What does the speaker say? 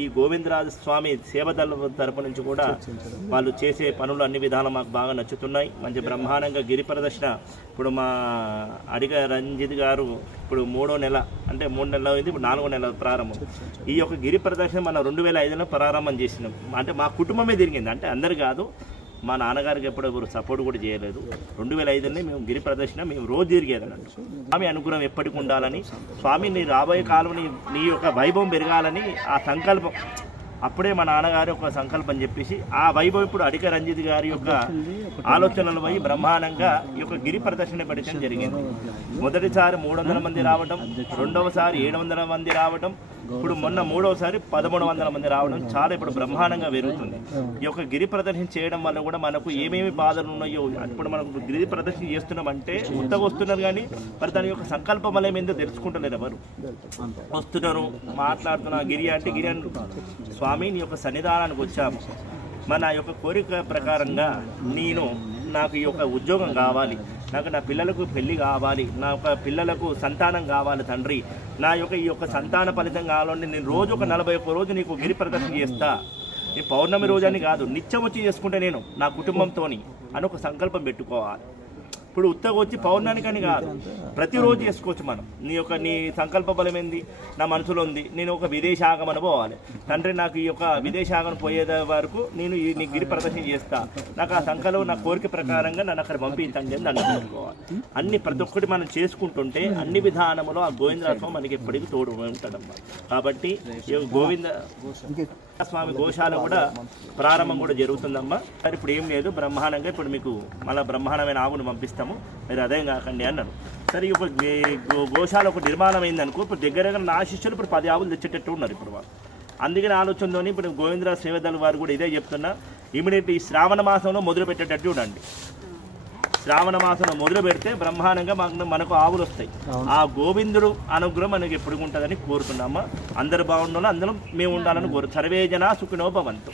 ఈ గోవిందరాజ స్వామి సేవదళ తరపు నుంచి కూడా వాళ్ళు చేసే పనులు అన్ని విధాలు మాకు బాగా నచ్చుతున్నాయి. మంచి బ్రహ్మాండంగా గిరి ప్రదర్శన. ఇప్పుడు మా అడిగ రంజిత్ గారు ఇప్పుడు మూడో నెల అంటే మూడు నెలలు అయింది ఇప్పుడు నాలుగో నెల ప్రారంభం. ఈ యొక్క గిరి ప్రదర్శన మనం రెండు వేల ఐదులో ప్రారంభం చేసినాం. అంటే మా కుటుంబమే తిరిగింది. అంటే అందరు కాదు మా నాన్నగారికి ఎప్పుడు ఎవరు సపోర్ట్ కూడా చేయలేదు. రెండు వేల ఐదులోనే మేము గిరి ప్రదర్శన మేము రోజు తిరిగేదన్నట్టు స్వామి అనుగ్రహం ఎప్పటికి ఉండాలని స్వామి నీ రాబోయే కాలం నీ నీ యొక్క వైభవం పెరగాలని ఆ సంకల్పం అప్పుడే మా నాన్నగారు ఒక సంకల్పం చెప్పేసి ఆ వైభవం ఇప్పుడు అడిక రంజిత్ గారి యొక్క ఆలోచనలు పోయి బ్రహ్మాండంగా ఈ యొక్క గిరి ప్రదర్శన పెట్టడం జరిగింది. మొదటిసారి మూడు వందల మంది రావడం రెండవసారి ఏడు వందల మంది రావడం ఇప్పుడు మొన్న మూడవసారి పదమూడు వందల మంది రావడం చాలా ఇప్పుడు బ్రహ్మాండంగా పెరుగుతుంది. ఈ యొక్క గిరి ప్రదర్శన చేయడం వల్ల కూడా మనకు ఏమేమి బాధలు ఉన్నాయో ఇప్పుడు మనకు గిరి ప్రదర్శన చేస్తున్నాం అంటే ఉత్తగా వస్తున్నారు కానీ మరి దాని యొక్క సంకల్పం వల్ల ఏందో తెలుసుకుంటలేరు ఎవరు. వస్తున్నారు మాట్లాడుతున్నా గిరి అంటే గిరి అంటున్నారు స్వామి నీ యొక్క సన్నిధానానికి వచ్చాము. మన యొక్క కోరిక ప్రకారంగా నేను నాకు ఈ యొక్క ఉద్యోగం కావాలి. నాకు నా పిల్లలకు పెళ్ళి కావాలి నా యొక్క పిల్లలకు సంతానం కావాలి తండ్రి. నా యొక్క ఈ యొక్క సంతాన ఫలితం కావాలంటే నేను రోజు ఒక నలభై ఒక్క రోజు నీకు గిరి ప్రదర్శన చేస్తా. ఈ పౌర్ణమి రోజు అని కాదు నిత్యం వచ్చి చేసుకుంటే నేను నా కుటుంబంతో అని ఒక సంకల్పం పెట్టుకోవాలి. ఇప్పుడు ఉత్తగా వచ్చి పౌర్ణానికని కాదు. ప్రతిరోజు చేసుకోవచ్చు మనం. నీ యొక్క నీ సంకల్ప బలం ఏంది నా మనసులో ఉంది నేను ఒక విదేశాగమన పోవాలి. తండ్రి నాకు ఈ యొక్క విదేశాగమనం పోయే వరకు నేను ఈ నీ గిరి ప్రదర్శన చేస్తా. నాకు ఆ సంకల్పం నా కోరిక ప్రకారంగా నన్ను అక్కడ పంపించండి అని నన్ను కోరుకోవాలి అన్ని ప్రతి ఒక్కటి మనం చేసుకుంటుంటే అన్ని విధానములో ఆ గోవిందరాత్మ మనకి ఎప్పటికీ తోడు ఉంటాడమ్మా కాబట్టి గోవింద స్వామి గోశాల కూడా ప్రారంభం కూడా జరుగుతుందమ్మా. మరి ఇప్పుడు ఏం లేదు. బ్రహ్మాండంగా ఇప్పుడు మీకు మళ్ళీ బ్రహ్మాండమైన ఆవును పంపిస్తాము. మీరు అదేం కాకండి అన్నారు. సరే ఇప్పుడు గోశాల ఒక నిర్మాణం అయిందనుకో ఇప్పుడు దగ్గర దగ్గర నా శిష్యులు ఇప్పుడు పది ఆవులు తెచ్చేటట్టు ఉన్నారు ఇప్పుడు వాళ్ళు. అందుకని ఆలోచనతోని ఇప్పుడు గోవిందరా సేవదల్ వారు కూడా ఇదే చెప్తున్నా. ఇమీడియట్ ఈ శ్రావణ మాసంలో మొదలు పెట్టేటట్టు చూడండి. శ్రావణ మాసంలో మొదలు పెడితే బ్రహ్మాండంగా మనకు మనకు ఆవులు వస్తాయి. ఆ గోవిందుడు అనుగ్రహం మనకి ఎప్పుడు ఉంటుందని కోరుతున్నామా అందరు బాగుండాలి అందరం మేము ఉండాలని కోరు సర్వే జన సుఖినో భవంతు.